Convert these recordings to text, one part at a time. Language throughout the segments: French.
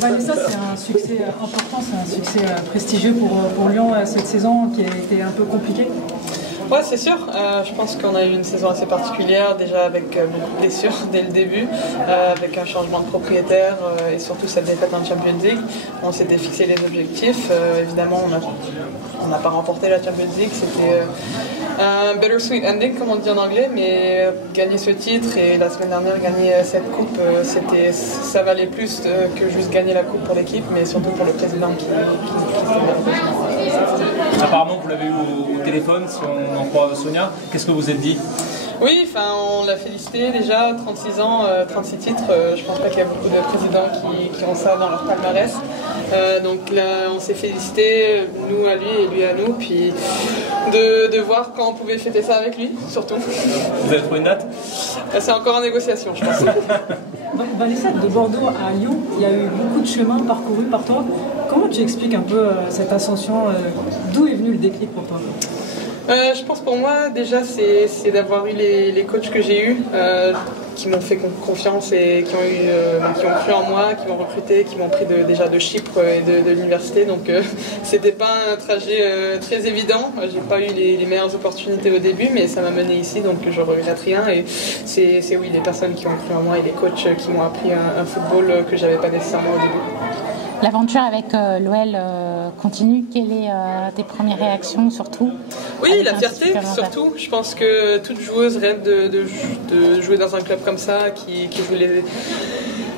Vanessa, c'est un succès important, c'est un succès prestigieux pour Lyon cette saison qui a été un peu compliquée. Ouais, c'est sûr. Je pense qu'on a eu une saison assez particulière, déjà avec beaucoup de blessures dès le début, avec un changement de propriétaire et surtout cette défaite en Champions League. On s'était fixé les objectifs. Évidemment, on n'a pas remporté la Champions League. C'était un bittersweet ending, comme on dit en anglais, mais gagner ce titre et la semaine dernière gagner cette coupe, ça valait plus que juste gagner la coupe pour l'équipe, mais surtout pour le président qui Apparemment, vous l'avez eu au téléphone, si on en croit Sonia. Qu'est-ce que vous êtes dit? Oui, on l'a félicité déjà, 36 ans, 36 titres. Je pense pas qu'il y a beaucoup de présidents qui ont ça dans leur palmarès. Donc là, on s'est félicité, nous à lui et lui à nous, puis de voir quand on pouvait fêter ça avec lui, surtout. Vous avez trouvé une date? C'est encore en négociation, je pense. Vanessa, de Bordeaux à Lyon, il y a eu beaucoup de chemins parcourus par toi. Comment tu expliques un peu cette ascension? D'où est venu le déclic pour toi? Je pense pour moi, déjà, c'est d'avoir eu les coachs que j'ai eus, qui m'ont fait confiance et qui ont cru en moi, qui m'ont recruté, qui m'ont pris déjà de Chypre et de l'université. Donc, c'était pas un trajet très évident. J'ai pas eu les meilleures opportunités au début, mais ça m'a mené ici, donc je regrette rien. Et c'est oui, les personnes qui ont cru en moi et les coachs qui m'ont appris un football que j'avais pas nécessairement au début. L'aventure avec l'OL continue. Quelles sont tes premières réactions surtout? Oui, la fierté surtout. Je pense que toute joueuse rêve de jouer dans un club comme ça qui joue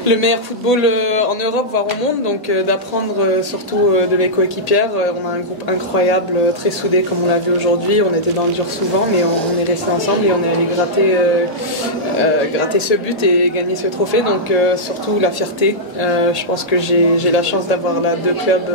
le meilleur football en Europe, voire au monde. Donc d'apprendre surtout de mes coéquipières. On a un groupe incroyable, très soudé comme on l'a vu aujourd'hui. On était dans le dur souvent, mais on est restés ensemble et on est allé gratter ce but et gagner ce trophée. Donc surtout la fierté. Je pense que j'ai la chance d'avoir là deux clubs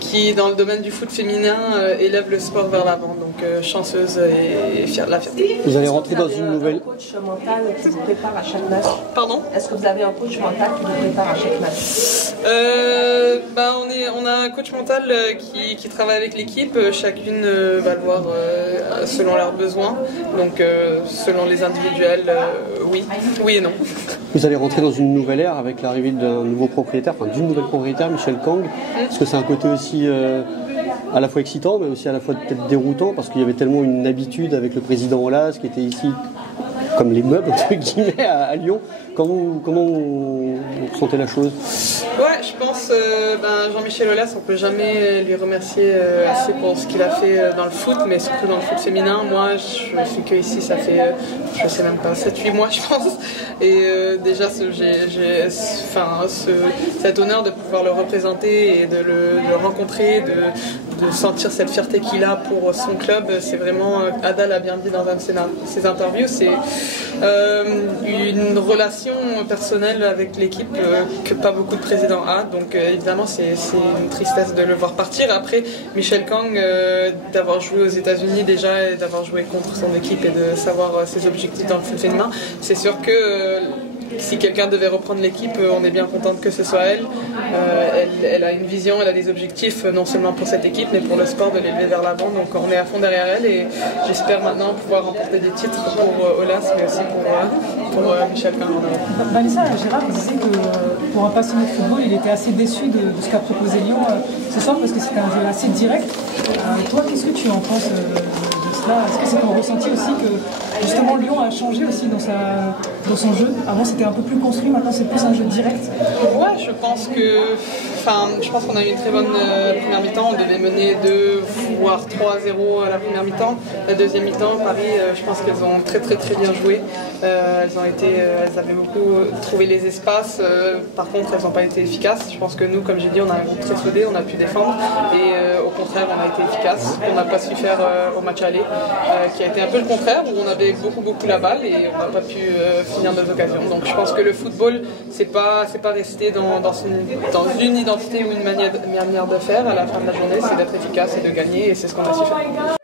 qui dans le domaine du foot féminin élèvent le sport vers l'avant. Donc chanceuse et fière de la fierté. Vous allez rentrer dans une nouvelle... Est-ce que vous avez un coach mental qui vous prépare à chaque match? Pardon? Est-ce que vous avez un coach mental qui vous prépare à chaque match? On a un coach mental qui travaille avec l'équipe. Chacune va le voir selon leurs besoins. Donc selon les individuels, oui et non. Vous allez rentrer dans une nouvelle ère avec l'arrivée d'un nouveau propriétaire, enfin d'une nouvelle propriétaire, Michel Kang. Est-ce que c'est un côté aussi à la fois excitant, mais aussi à la fois peut-être déroutant, parce qu'il y avait tellement une habitude avec le président Aulas qui était ici comme les meubles entre guillemets à Lyon. Comment vous ressentez la chose? Ouais, je pense Jean-Michel Aulas, on peut jamais lui remercier assez pour ce qu'il a fait dans le foot, mais surtout dans le foot féminin. Moi, je suis que ici, ça fait je sais même pas 7-8 mois, je pense. Et déjà, j'ai cet honneur de pouvoir le représenter et de le rencontrer, de sentir cette fierté qu'il a pour son club. C'est vraiment, Ada l'a bien dit dans un de ses interviews, c'est une relation personnelle avec l'équipe que pas beaucoup de présidents a. Donc évidemment, c'est une tristesse de le voir partir. Après, Michel Kang, d'avoir joué aux États-Unis déjà et d'avoir joué contre son équipe et de savoir ses objectifs dans le foot féminin, c'est sûr que si quelqu'un devait reprendre l'équipe, on est bien contente que ce soit elle. Elle a une vision, elle a des objectifs, non seulement pour cette équipe, mais pour le sport, de l'élever vers l'avant. Donc on est à fond derrière elle et j'espère maintenant pouvoir remporter des titres pour Aulas, mais aussi pour Michel Kang. Vanessa, Gérard disait que pour un passionné de football, il était assez déçu de ce qu'a proposé Lyon ce soir parce que c'était un jeu assez direct. Toi, qu'est-ce que tu en penses de cela? Est-ce que c'est ton ressenti aussi que justement Lyon a changé aussi dans son jeu? Avant c'était un peu plus construit, maintenant c'est plus un jeu direct. Ouais, je pense qu'on a eu une très bonne première mi-temps. On devait mener 2 voire 3-0 à la première mi-temps. La deuxième mi-temps, Paris, je pense qu'elles ont très très très bien joué. Elles avaient beaucoup trouvé les espaces. Par contre, elles n'ont pas été efficaces. Je pense que nous, comme j'ai dit, on a un groupe très soudé, on a pu défendre et au contraire, on a été efficaces. On n'a pas su faire au match aller, qui a été un peu le contraire, où on avait beaucoup la balle et on n'a pas pu finir nos occasions. Donc je pense que le football, c'est pas rester dans une identité ou une manière de faire. À la fin de la journée, c'est d'être efficace et de gagner, et c'est ce qu'on a su faire.